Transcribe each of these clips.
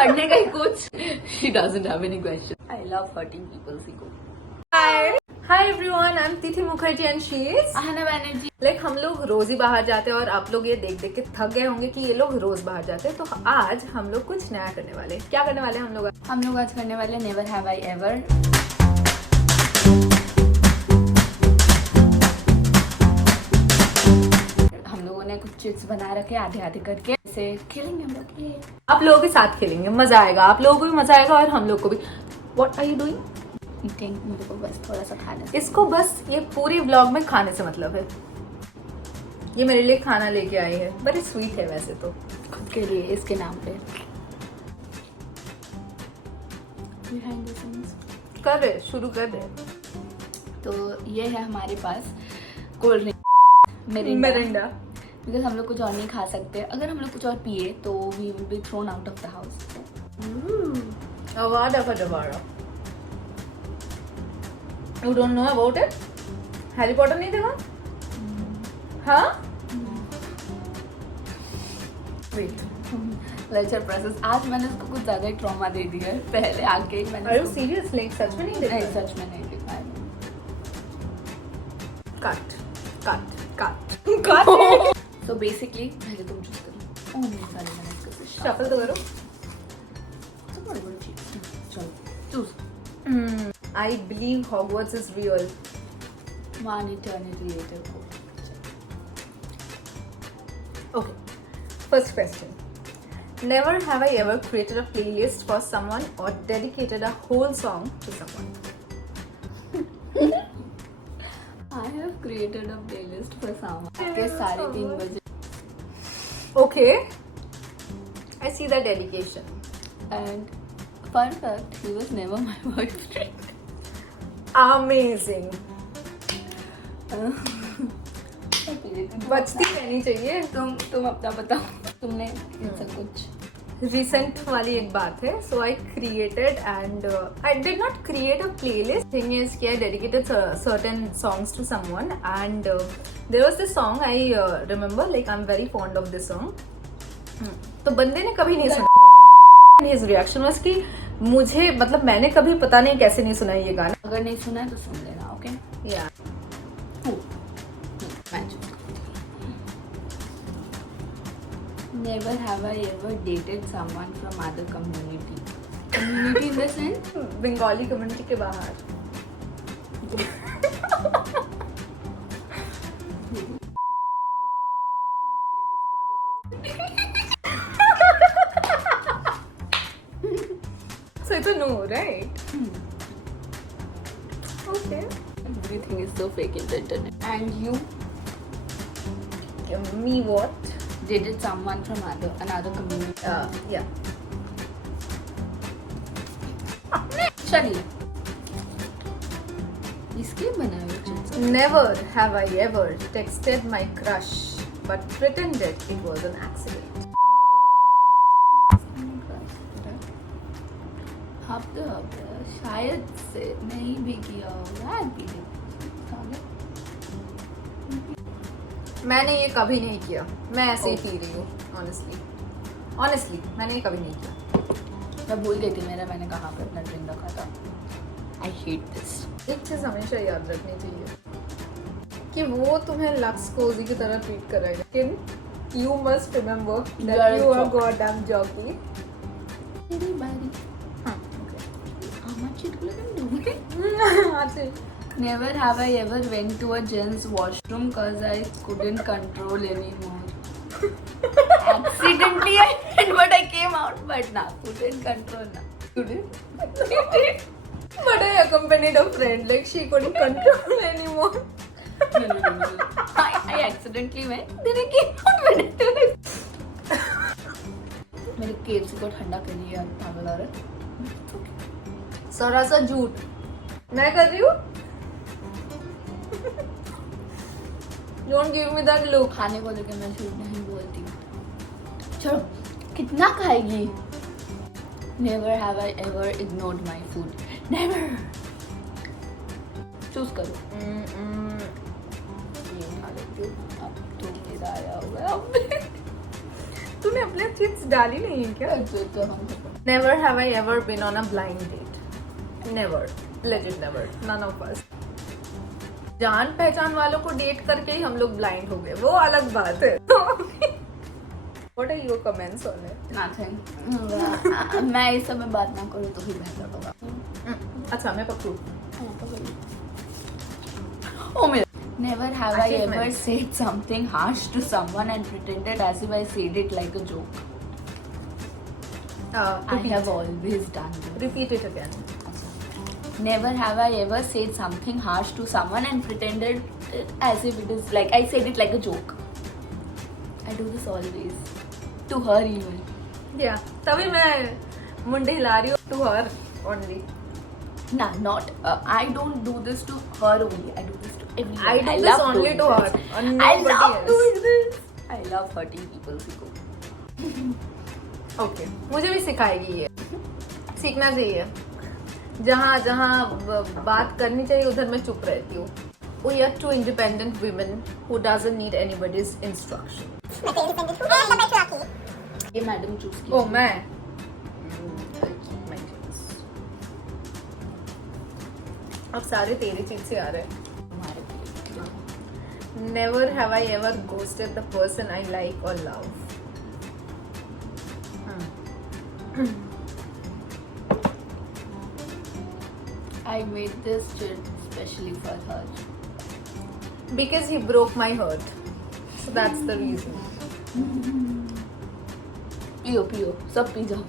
पढ़ने का ही कुछ. She doesn't have any question. I love hurting people's ego. Hi everyone, I'm Tithi Mukherjee and she is Ahana Banerjee. Like हम लोग रोज ही बाहर जाते हैं और आप लोग ये देख देख के थक गए होंगे कि ये लोग रोज बाहर जाते हैं. तो आज हम लोग कुछ नया करने वाले हैं. क्या करने वाले हैं हम लोग? हम लोग आज करने वाले नेवर हैव आई एवर. हम लोगों ने कुछ चिट्स बना रखे आधे आधे करके, इसे खेलेंगे हम लोग. ये आप लोगों के साथ खेलेंगे, मजा आएगा. आप लोगों को भी मजा आएगा और हम लोग को भी. What are you doing? Eating. मेरे को बस थोड़ा सा खाना. इसको बस ये पूरी व्लॉग में खाने से मतलब है. ये मेरे लिए खाना लेके आई है. बड़ी स्वीट है वैसे तो. खुद के लिए इसके नाम पे. कर रहे, शुरू कर रहे. तो ये है हमारे पास कोल्ड ड्रिंक मिरिंडा. बिकॉज हम लोग कुछ और नहीं खा सकते. अगर हम लोग कुछ और पिए तो we will be thrown out of the house. Avada Kedavra. You don't know about it? Harry Potter नहीं देखा? हाँ? Wait. Lecture process. आज मैंने उसको कुछ ज्यादा ही ट्रॉमा दे दिया है. पहले आके मैंने. Are you serious? Like सच में नहीं देखा? नहीं, सच में नहीं देखा है. Cut. So basically पहले तुम चूज करो. ओह नहीं, सारे मैंने इसको Shuffle तो करो. तो बड़ी चीज. चलो choose. I believe Hogwarts is real. One eternity later. Okay. First question. Never have I ever created a playlist for someone or dedicated a whole song to someone. I have created a playlist for someone. के 3:30 बजे. Okay. I see that dedication. And fun fact, he was never my boyfriend. Amazing. बचती रहनी चाहिए. तुम अपना बताओ. तुमने ऐसा कुछ. Recent वाली एक बात है. So I created and I did not create a playlist. Thing is कि I dedicated certain songs to someone and there was this song I remember, like I'm very fond of this song. तो बंदे ने कभी नहीं सुना. His reaction was कि मुझे मतलब मैंने कभी पता नहीं कैसे नहीं सुना ये गाना. अगर नहीं सुना है तो सुन लेना. Okay. Yeah. Never have I ever dated someone from other community. Community in the sense? Bengali community के बाहर. So it's a no, right? Okay. Everything is so fake in the internet. And you Me what? dated someone from another community. Yeah. चलिए. इसके बनाए हुए chits. Never have I ever texted my crush but pretended it was an accident. अब शायद से नहीं भी किया होगा. मैंने ये कभी नहीं किया. मैं ऐसे ही पी रही हूँ. Honestly मैंने ये कभी नहीं किया. मैं भूल गई थी मैंने कहाँ पे अपना ड्रिंक रखा था. I hate this. एक चीज हमेशा याद रखनी चाहिए कि वो तुम्हें लक्स कोजी की तरह ट्रीट करेगा, लेकिन you must remember that you are goddamn jockey. तेरी बारी. हाँ. आमा चीट को Never have I ever went to a gents washroom cause I couldn't control anymore. Accidentally I did, but I came out. But now couldn't control now. You did? But I accompanied a friend, like she couldn't control anymore. No. I accidentally went. Then I came out when I did it. मेरे KFC को ठंडा कर लिया पागल औरत. सरासर झूठ. मैं कर रही हूँ. Don't give me that look. खाने को लेकर मैं झूठ नहीं बोलती. चलो कितना खाएगी. Never have I ever ignored my food. Never. Choose करो. ये उठा लेती हूँ. अब तो मजा आया होगा. तूने अपने चिट्स डाली नहीं है क्या? Never have I ever been on a blind date. Never. Legit never. None of us. जान पहचान वालों को डेट करके ही हम लोग ब्लाइंड हो गए, वो अलग बात है. What are your comments on it? Nothing. मैं इस समय बात ना करूँ तो ही बेहतर होगा. अच्छा मैं पकड़ू. Oh my. Never have I ever Achievement. said something harsh to someone and pretended as if I said it like a joke. I have always done this. Repeat it again. Never have I ever said something harsh to someone and pretended as if it is like I said it like a joke. I do this always. To her even. Yeah. तभी मैं मुंडे हिला रही हूँ. To her only. Nah, not. I don't do this to her only. I do this to everyone. I do this love only doing to this. her. And I nobody love else. doing this. I love hurting people. Siko. Okay. मुझे भी सिखाएगी ये. सीखना चाहिए. जहाँ जहाँ बात करनी चाहिए उधर मैं चुप रहती हूँ. We are two independent women who doesn't need anybody's instruction. ये मैडम चूज की. Oh मैं. अब सारे तेरी चीज से आ रहे हैं. Never have I ever ghosted the person I like or love. I made this shit especially for her. Because he broke my heart. So that's the reason. पियो पियो सब पी जाओ.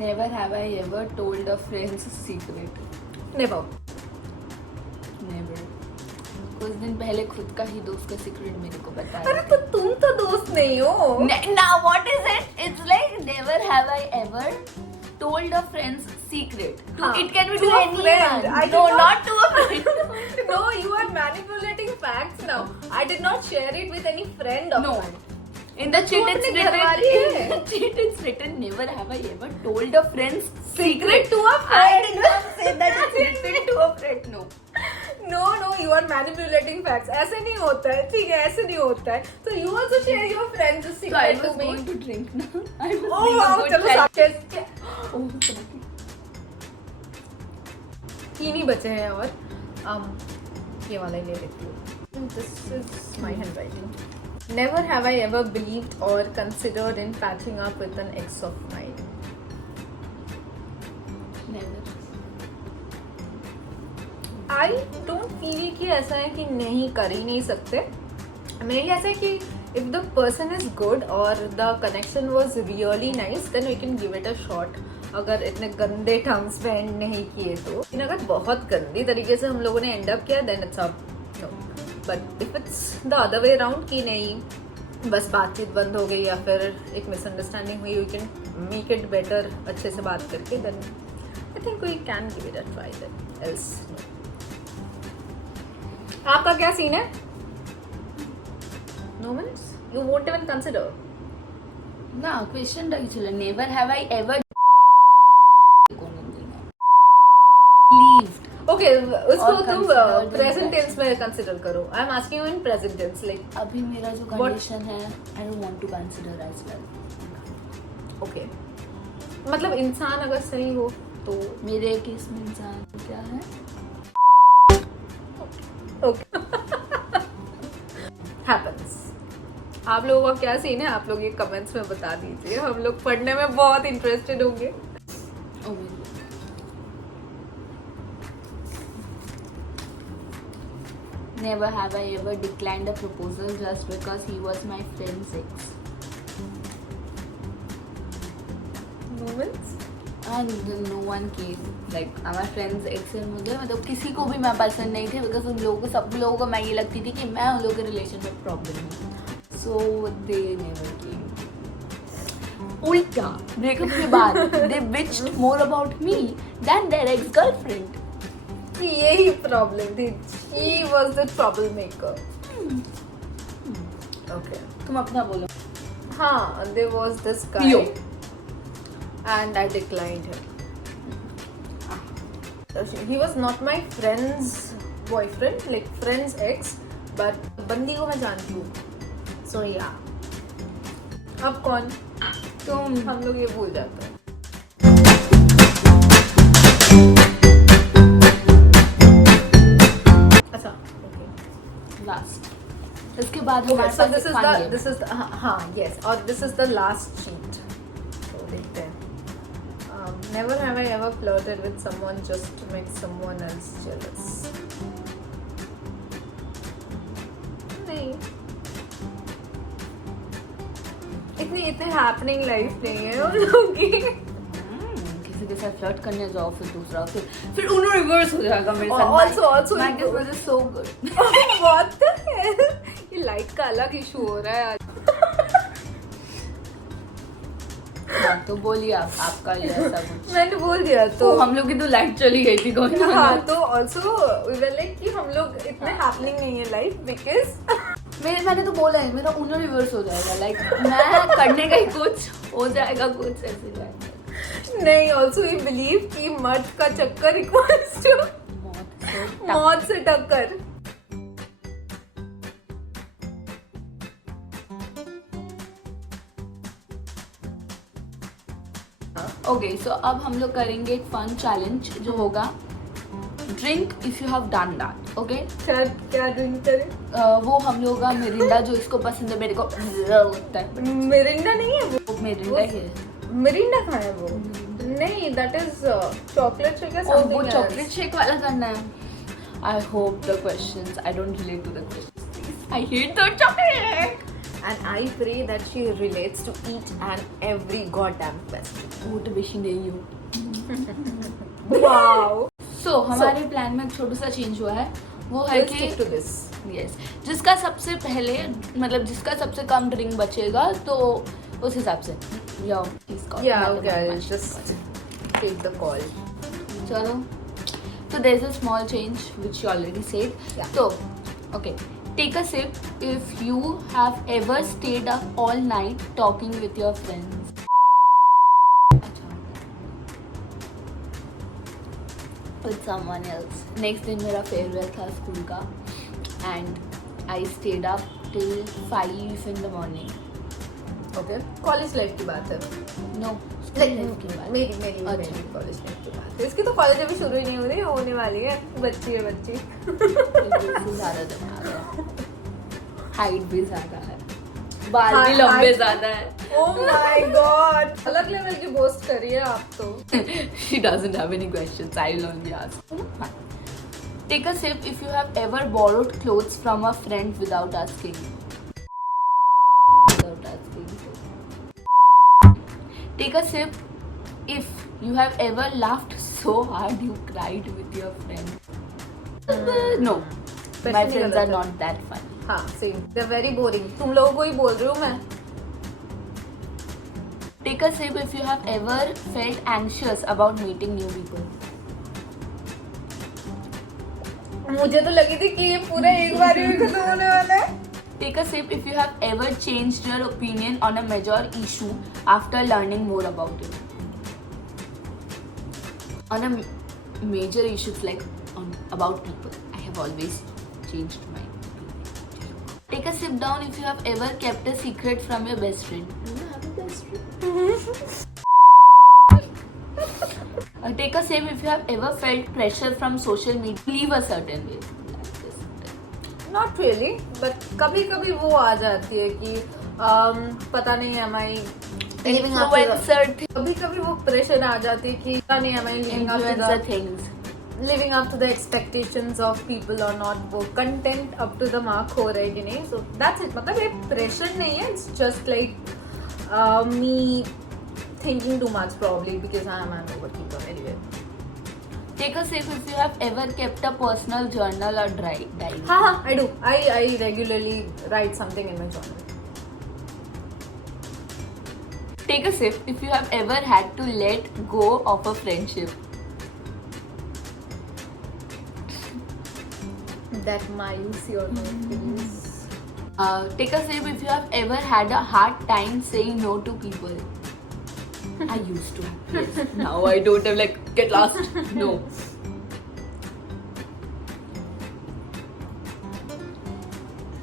Never have I ever told a friend's secret. Never. Never. कुछ दिन पहले खुद का ही दोस्त का सीक्रेट मेरे को बताया. अरे तो तुम तो दोस्त नहीं हो. Now what is it? It's like never have I ever told a friend's secret. It can be to anyone. No, not to a friend. No, you are manipulating facts now. I did not share it with any friend of No. mine. In the cheat it's अपने घरवाली written. है. In the cheat it's written. Never have I ever told a friend's Secret to a I friend. did not say that it's written to a friend. No. No, you are manipulating facts. ऐसे नहीं होता है. ठीक है, ऐसे नहीं होता है. So you also share your friends' So I secret was to me. going to drink now. I was Oh, being a wow, good चलो child. साथ. Oh, sorry. 3 ही बचे हैं और ये वाला ही ले लेती हूँ. This is my handwriting. Never have I ever believed or considered in patching up with an ex of mine. Never. I don't feel कि ऐसा है कि नहीं कर ही नहीं सकते. मेरे लिए ऐसा है कि if the person is good or the connection was really nice, then we can give it a shot. अगर इतने गंदे ढंग से एंड नहीं किए तो. लेकिन अगर बहुत गंदी तरीके से हम लोगों ने एंड अप किया, then it's up. No. But if it's the other way around कि नहीं बस बातचीत बंद हो गई या फिर एक मिसअंडरस्टैंडिंग हुई, we can make it better अच्छे से बात करके, then I think we can give it a try. Then else no. आपका क्या सीन है? No means you won't even consider. ना क्वेश्चन रही चलो. Never have I ever believed. Okay, उसको और तुम considered present in tense में consider करो. I am asking you in present tense like. अभी मेरा जो What? कंडीशन है I don't want to consider as well. Okay. मतलब इंसान अगर सही हो तो मेरे केस में इंसान क्या है? okay. Happens. आप लोगों का क्या सीन है? आप लोग ये कमेंट्स में बता दीजिए. हम लोग पढ़ने में बहुत इंटरेस्टेड होंगे. Oh my God. Never have I ever declined a proposal just because he was my friend's ex. Moments. And no one came. Like हमारे friends ex से मुझे मतलब किसी को भी मैं पसंद नहीं थे because उन लोगों को सब लोगों को मैं ये लगती थी कि मैं उन लोगों के रिलेशन में प्रॉब्लम हूँ. So they never came. उल्टा ब्रेकअप के बाद they bitched more about me than their ex-girlfriend. यही प्रॉब्लम थी. He was the troublemaker. Okay. तुम अपना बोलो. हाँ, there was this guy. Yo. And I declined him. He was not my friend's boyfriend, like friend's ex, but बंदी को मैं जानती हूँ. So yeah. अब कौन? तुम. हम लोग ये भूल जाते हैं. अच्छा, okay. Last. इसके बाद Okay, हमारे so पास एक fun game. this is the हाँ yes, और this is the last sheet. तो देखते हैं. Never have I ever flirted with someone just to make someone else jealous. नहीं. इतनी happening life नहीं है उन लोगों की. किसी के साथ फ्लर्ट करने जाओ फिर दूसरा फिर उन्होंने रिवर्स हो जाएगा मेरे साथ. Also My guess was so good. What the hell? ये लाइट का अलग इशू हो रहा है आज. हाँ तो बोलिए आपका ये ऐसा कुछ. मैंने बोल दिया तो तो हम लोग की तो लाइट चली गई थी कोई. हाँ तो also we were like कि हम लोग इतने happening नहीं है लाइफ because मैंने तो बोला है मेरा उन्होंने रिवर्स हो जाएगा. लाइक मैं करने का ही कुछ हो जाएगा कुछ ऐसे जाएगा. नहीं also we believe कि मर्द का चक्कर equals to मौत से टक्कर. ओके सो अब हम लोग करेंगे एक फन चैलेंज जो होगा drink if you have done that. Okay क्या ड्रिंक करें? वो हम लोग का मिरिंडा जो इसको पसंद है मेरे को होता है. मिरिंडा नहीं है वो. मिरिंडा है. मिरिंडा कहाँ है वो? नहीं that is chocolate shake या something वो else. चॉकलेट शेक वाला करना है. I hope the questions I don't relate to the questions. I hate the chocolate. And I pray that she relates to each and every goddamn question. Motivation they you. Wow. सो हमारे plan में एक छोटा सा change हुआ है. वो है We'll कि stick to this. यस जिसका सबसे पहले मतलब जिसका सबसे कम ड्रिंक बचेगा तो उस हिसाब से या Yeah, okay. I'll just take the call. चलो so there's a small change which you already said. Yeah. So okay, take a sip if you have ever stayed up all night talking with your friends. With someone else. Next दिन मेरा farewell था school का and I stayed up till 5 in the morning. Okay. College life की बात है. No, school Like life की बात. मेरी अच्छा. college life की बात है. इसकी तो college अभी शुरू ही नहीं हो रही, होने वाली है. बच्ची है बच्ची. बिल्कुल ज़्यादा दिमाग है. हाइट भी ज़्यादा है. बाल भी लंबे ज़्यादा है. Oh my god. अलग लेवल की बोस्ट कर रही है आप तो. She doesn't have any questions. I will only ask. Take a sip if you have ever borrowed clothes from a friend without asking. Without asking. Take a sip if you have ever laughed so hard you cried with your friend. No, my friends are not that fun. हाँ same. They're very boring. तुम लोगों को ही बोल रही हूँ मैं. Take a sip if you have ever felt anxious about meeting new people. मुझे तो लगी थी कि ये पूरा एक बार ही खत्म होने वाला है. Take a sip if you have ever changed your opinion on a major issue after learning more about it. On a major issues like about people, I have always changed my opinion. Take a sip down if you have ever kept a secret from your best friend. Do you have a best friend? Take a sip if you have ever felt pressure from social media to live a certain way. Not really, but कभी कभी वो आ जाती है कि पता नहीं am I living up to the, Influencer कभी कभी वो प्रेशर आ जाती है कि पता नहीं am I influencer things. living up to the expectations of people or not. वो content up to the mark हो रहा है कि नहीं. So that's it. मतलब ये pressure नहीं है. It's just like me thinking too much probably because I am an overthinker anyway. Take a sip if you have ever kept a personal journal or diary. हाँ I do. I regularly write something in my journal. Take a sip if you have ever had to let go of a friendship. That mildly or no please. Take a sip if you have ever had a hard time saying no to people. I used to. Yes. Now I don't have like get lost. No.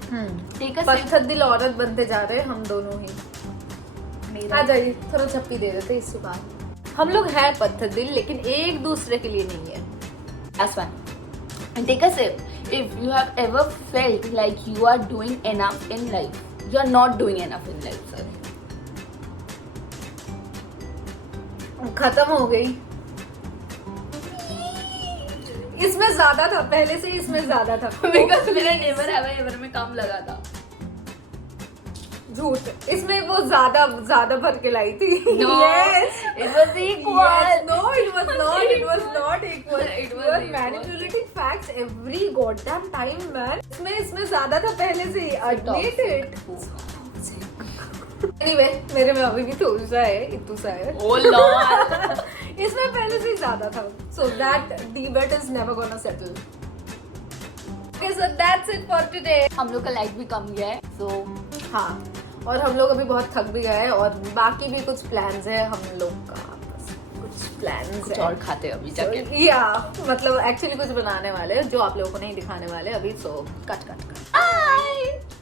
Take a sip. पत्थर दिल औरत बनते जा रहे हैं हम दोनों ही। आ जाइए, थोड़ा छप्पी दे देते इस बार। हम लोग हैं पत्थर दिल, लेकिन एक दूसरे के लिए नहीं है। That's fine. And take a sip. If you have ever felt like you are doing enough in life, you are not doing enough in life, sir. खत्म हो गई। इसमें ज्यादा था, पहले से ही इसमें ज्यादा था। Because मेरा never have I ever में कम लगा था। झूठ, इसमें वो ज्यादा भर के लाई थी। No, Yes. it was equal. Yes. No, it was not. It was not equal. It was You are equal. manipulating facts every goddamn time, man. इसमें ज्यादा था पहले से ही। Admit it. Anyway, मेरे में अभी भी थोड़ा है, इतना है। Oh lord. इसमें पहले से ही ज्यादा था। So that debate is never gonna settle. Okay, so that's it for today. हम लोग का लाइट भी कम गया है, so हाँ, और हम लोग अभी बहुत थक भी गए और बाकी भी कुछ प्लान्स है हम लोग का। कुछ प्लान्स कुछ है और खाते हैं अभी जाके। या मतलब एक्चुअली कुछ बनाने वाले हैं जो आप लोगों को नहीं दिखाने वाले अभी। So cut. Bye.